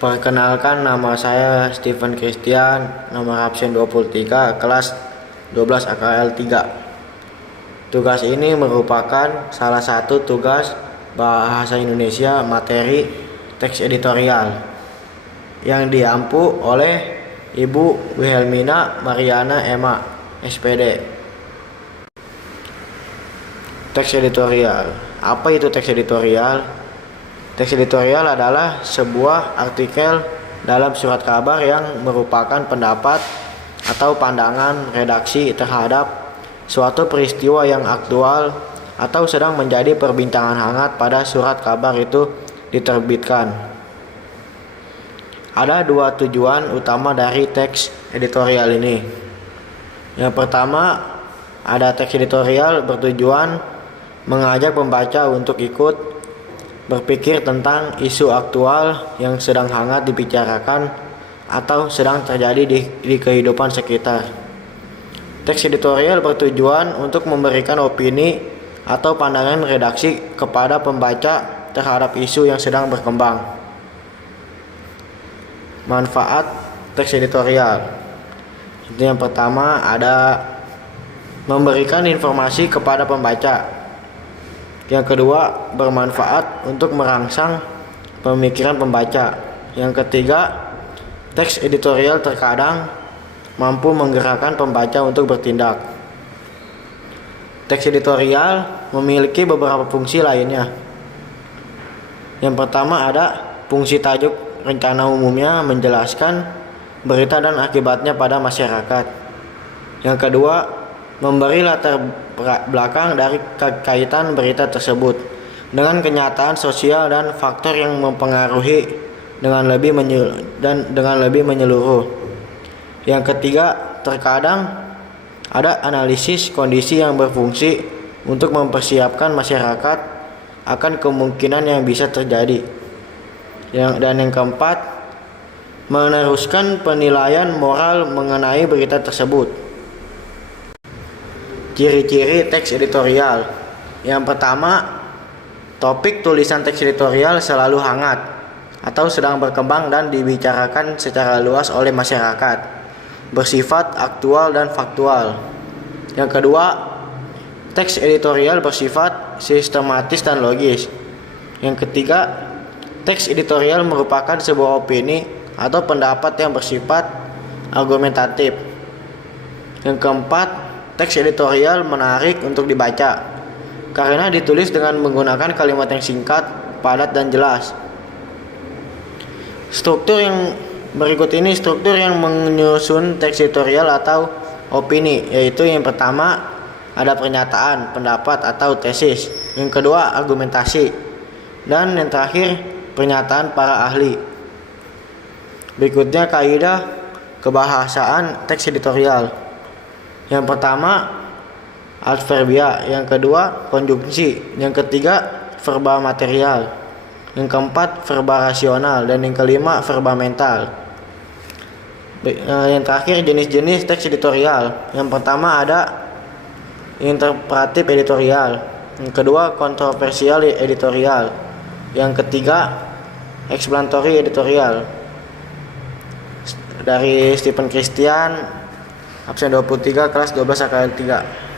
Perkenalkan, nama saya Stephen Christian, nomor absen 23, kelas 12 AKL 3. Tugas ini merupakan salah satu tugas bahasa Indonesia materi teks editorial yang diampu oleh Ibu Wilhelmina Mariana Emma, SPD. Teks editorial. Apa itu teks editorial? Teks editorial adalah sebuah artikel dalam surat kabar yang merupakan pendapat atau pandangan redaksi terhadap suatu peristiwa yang aktual atau sedang menjadi perbincangan hangat pada surat kabar itu diterbitkan. Ada dua tujuan utama dari teks editorial ini. Yang pertama, ada teks editorial bertujuan mengajak pembaca untuk ikut berpikir tentang isu aktual yang sedang hangat dibicarakan atau sedang terjadi di kehidupan sekitar. Teks editorial bertujuan untuk memberikan opini atau pandangan redaksi kepada pembaca terhadap isu yang sedang berkembang. Manfaat teks editorial. Yang pertama, ada memberikan informasi kepada pembaca. Yang kedua, bermanfaat untuk merangsang pemikiran pembaca. Yang ketiga, teks editorial terkadang mampu menggerakkan pembaca untuk bertindak. Teks editorial memiliki beberapa fungsi lainnya. Yang pertama, ada fungsi tajuk rencana umumnya menjelaskan berita dan akibatnya pada masyarakat. Yang kedua, memberi latar belakang dari kaitan berita tersebut dengan kenyataan sosial dan faktor yang mempengaruhi dengan lebih menyeluruh. Yang ketiga, terkadang ada analisis kondisi yang berfungsi untuk mempersiapkan masyarakat akan kemungkinan yang bisa terjadi. Dan yang keempat, meneruskan penilaian moral mengenai berita tersebut. Ciri-ciri teks editorial. Yang pertama, topik tulisan teks editorial selalu hangat atau sedang berkembang dan dibicarakan secara luas oleh masyarakat, bersifat aktual dan faktual. Yang kedua, teks editorial bersifat sistematis dan logis. Yang ketiga, teks editorial merupakan sebuah opini atau pendapat yang bersifat argumentatif. Yang keempat, teks editorial menarik untuk dibaca karena ditulis dengan menggunakan kalimat yang singkat, padat, dan jelas. Struktur yang berikut ini struktur yang menyusun teks editorial atau opini, yaitu yang pertama ada pernyataan, pendapat atau tesis. Yang kedua argumentasi, dan yang terakhir pernyataan para ahli. Berikutnya kaidah kebahasaan teks editorial. Yang pertama adverbia, yang kedua konjungsi, yang ketiga verba material, yang keempat verba rasional, dan yang kelima verba mental. Yang terakhir jenis-jenis teks editorial. Yang pertama ada interpretif editorial, yang kedua kontroversial editorial, yang ketiga explanatory editorial. Dari Stephen Christian, absen 23, kelas 12 AKL 3.